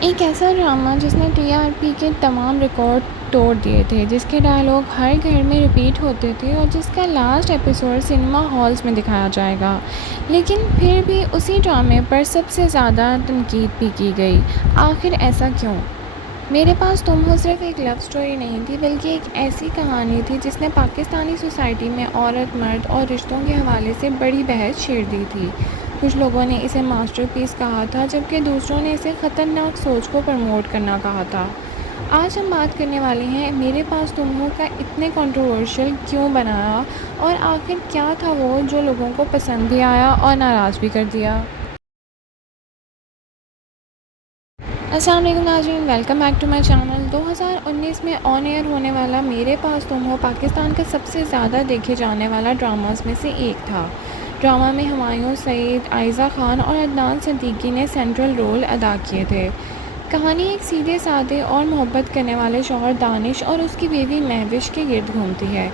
ایک ایسا ڈرامہ جس نے ٹی آر پی کے تمام ریکارڈ توڑ دیے تھے، جس کے ڈائلاگ ہر گھر میں ریپیٹ ہوتے تھے اور جس کا لاسٹ ایپیسوڈ سنیما ہالز میں دکھایا جائے گا، لیکن پھر بھی اسی ڈرامے پر سب سے زیادہ تنقید بھی کی گئی۔ آخر ایسا کیوں؟ میرے پاس تم ہو صرف ایک لو سٹوری نہیں تھی، بلکہ ایک ایسی کہانی تھی جس نے پاکستانی سوسائٹی میں عورت مرد اور رشتوں کے حوالے سے بڑی بحث چھیڑ دی تھی۔ کچھ لوگوں نے اسے ماسٹر پیس کہا تھا، جبکہ دوسروں نے اسے خطرناک سوچ کو پروموٹ کرنا کہا تھا۔ آج ہم بات کرنے والے ہیں میرے پاس تم ہو کا اتنے کنٹروورشل کیوں بنایا، اور آخر کیا تھا وہ جو لوگوں کو پسند بھی آیا اور ناراض بھی کر دیا۔ السلام علیکم ناظرین، welcome back to my channel. 2019 میں آن ایئر ہونے والا میرے پاس تم ہو پاکستان کا سب سے زیادہ دیکھے جانے والا ڈراماز میں سے ایک تھا۔ ڈرامہ میں ہمایوں سعید، عائزہ خان اور عدنان صدیقی نے سینٹرل رول ادا کیے تھے۔ کہانی ایک سیدھے سادے اور محبت کرنے والے شوہر دانش اور اس کی بیوی مہوش کے گرد گھومتی ہے۔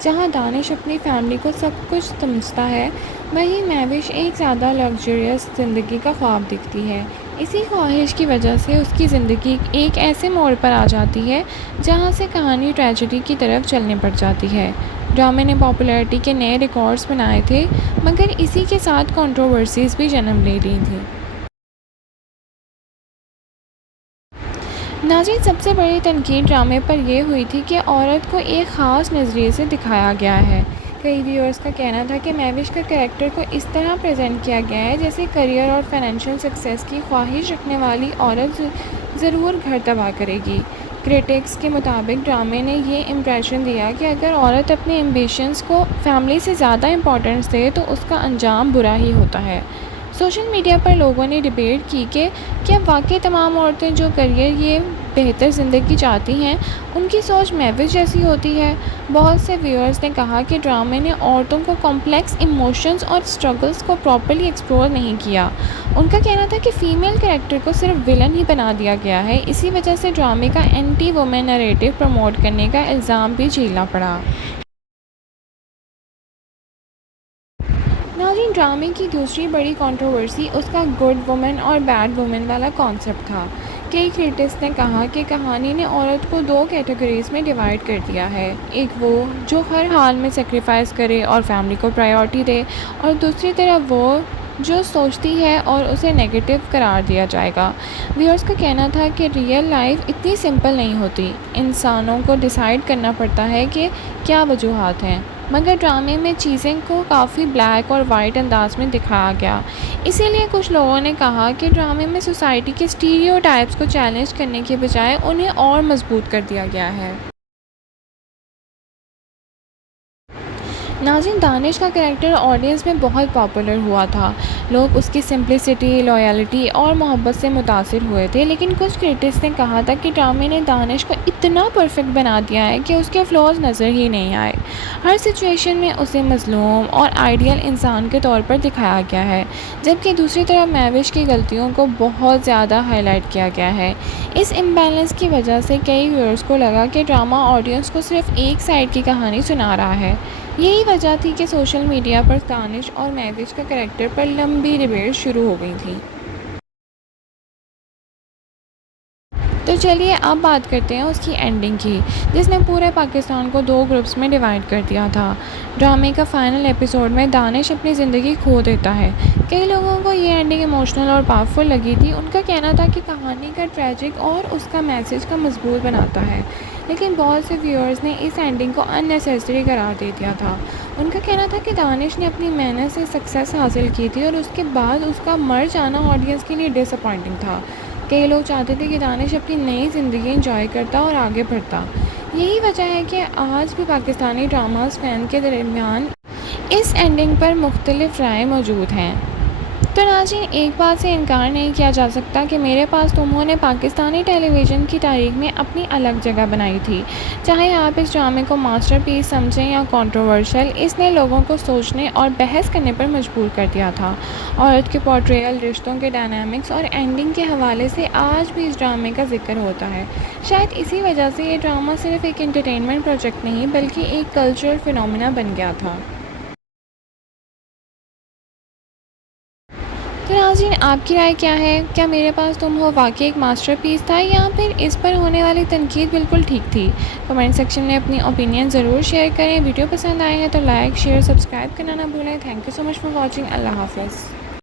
جہاں دانش اپنی فیملی کو سب کچھ سمجھتا ہے، وہیں مہوش ایک زیادہ لگژریس زندگی کا خواب دیکھتی ہے۔ اسی خواہش کی وجہ سے اس کی زندگی ایک ایسے موڑ پر آ جاتی ہے جہاں سے کہانی ٹریجڈی کی طرف چلنے پڑ جاتی ہے۔ ڈرامے نے پاپولیرٹی کے نئے ریکارڈز بنائے تھے، مگر اسی کے ساتھ کنٹروورسیز بھی جنم لے لی تھیں۔ ناظرین، سب سے بڑی تنقید ڈرامے پر یہ ہوئی تھی کہ عورت کو ایک خاص نظریے سے دکھایا گیا ہے۔ کئی ویورز کا کہنا تھا کہ مہوش کا کریکٹر کو اس طرح پریزنٹ کیا گیا ہے جیسے کریئر اور فائنینشیل سکسیس کی خواہش رکھنے والی عورت ضرور گھر تباہ کرے گی۔ کریٹکس کے مطابق ڈرامے نے یہ امپریشن دیا کہ اگر عورت اپنے ایمبیشنز کو فیملی سے زیادہ امپورٹنس دے تو اس کا انجام برا ہی ہوتا ہے۔ سوشل میڈیا پر لوگوں نے ڈیبیٹ کی کہ کیا واقعی تمام عورتیں جو کریئر یہ بہتر زندگی چاہتی ہیں، ان کی سوچ مہوش جیسی ہوتی ہے؟ بہت سے ویورز نے کہا کہ ڈرامے نے عورتوں کو کمپلیکس ایموشنز اور اسٹرگلز کو پراپرلی ایکسپلور نہیں کیا۔ ان کا کہنا تھا کہ فیمیل کریکٹر کو صرف ویلن ہی بنا دیا گیا ہے، اسی وجہ سے ڈرامے کا اینٹی وومن نیریٹو پروموٹ کرنے کا الزام بھی جھیلنا پڑا۔ ناظرین، ڈرامے کی دوسری بڑی کنٹروورسی اس کا گڈ وومن اور بیڈ وومن والا کانسیپٹ تھا۔ کئی کریٹکس نے کہا کہ کہانی نے عورت کو دو کیٹیگریز میں ڈیوائڈ کر دیا ہے، ایک وہ جو ہر حال میں سیکریفائس کرے اور فیملی کو پرائیورٹی دے، اور دوسری طرف وہ جو سوچتی ہے اور اسے نیگیٹو قرار دیا جائے گا۔ ویورز کا کہنا تھا کہ ریئل لائف اتنی سمپل نہیں ہوتی، انسانوں کو ڈیسائیڈ کرنا پڑتا ہے کہ کیا وجوہات ہیں، مگر ڈرامے میں چیزیں کو کافی بلیک اور وائٹ انداز میں دکھایا گیا۔ اسی لیے کچھ لوگوں نے کہا کہ ڈرامے میں سوسائٹی کے اسٹیریو ٹائپس کو چیلنج کرنے کے بجائے انہیں اور مضبوط کر دیا گیا ہے۔ ناظرین، دانش کا کریکٹر آڈینس میں بہت پاپولر ہوا تھا۔ لوگ اس کی سمپلسٹی، لائلٹی اور محبت سے متاثر ہوئے تھے، لیکن کچھ کریٹکس نے کہا تھا کہ ڈرامے نے دانش کو اتنا پرفیکٹ بنا دیا ہے کہ اس کے فلاز نظر ہی نہیں آئے۔ ہر سچویشن میں اسے مظلوم اور آئیڈیل انسان کے طور پر دکھایا گیا ہے، جبکہ دوسری طرف مہوش کی غلطیوں کو بہت زیادہ ہائی لائٹ کیا گیا ہے۔ اس امبیلنس کی وجہ سے کئی ویورز کو لگا کہ ڈرامہ آڈینس کو صرف ایک سائیڈ کی کہانی سنا رہا ہے۔ یہی وجہ تھی کہ سوشل میڈیا پر دانش اور مہوش کا کریکٹر پر لمبی ڈیبیٹ شروع ہو گئی تھی۔ تو چلیے اب بات کرتے ہیں اس کی اینڈنگ کی، جس نے پورے پاکستان کو دو گروپس میں ڈیوائڈ کر دیا تھا۔ ڈرامے کا فائنل ایپیسوڈ میں دانش اپنی زندگی کھو دیتا ہے۔ کئی لوگوں کو یہ اینڈنگ ایموشنل اور پاورفل لگی تھی۔ ان کا کہنا تھا کہ کہانی کا ٹریجک اور اس کا میسج کا مضبوط بناتا ہے، لیکن بہت سے ویورز نے اس اینڈنگ کو ان نیسیسری قرار دے دیا تھا۔ ان کا کہنا تھا کہ دانش نے اپنی محنت سے سکسیس حاصل کی تھی اور اس کے بعد اس کا مر جانا آڈینس کے لیے ڈس اپوائنٹنگ تھا۔ کئی لوگ چاہتے تھے کہ دانش اپنی نئی زندگی انجوائے کرتا اور آگے بڑھتا۔ یہی وجہ ہے کہ آج بھی پاکستانی ڈراماز فین کے درمیان اس اینڈنگ پر مختلف رائے موجود ہیں۔ تو ناظرین، ایک بات سے انکار نہیں کیا جا سکتا کہ میرے پاس تم ہو نے پاکستانی ٹیلی ویژن کی تاریخ میں اپنی الگ جگہ بنائی تھی۔ چاہے آپ اس ڈرامے کو ماسٹر پیس سمجھیں یا کنٹروورشل، اس نے لوگوں کو سوچنے اور بحث کرنے پر مجبور کر دیا تھا۔ عورت کے پورٹریل، رشتوں کے ڈائنامکس اور اینڈنگ کے حوالے سے آج بھی اس ڈرامے کا ذکر ہوتا ہے۔ شاید اسی وجہ سے یہ ڈرامہ صرف ایک انٹرٹینمنٹ پروجیکٹ نہیں بلکہ ایک کلچرل فینومینا بن گیا تھا۔ تو ناظرین، آپ کی رائے کیا ہے؟ کیا میرے پاس تم ہو واقعی ایک ماسٹر پیس تھا یا پھر اس پر ہونے والی تنقید بالکل ٹھیک تھی؟ کمنٹ سیکشن میں اپنی اوپینین ضرور شیئر کریں۔ ویڈیو پسند آئے ہے تو لائک، شیئر، سبسکرائب کرنا نہ بھولیں۔ Thank you so much for watching. اللہ حافظ۔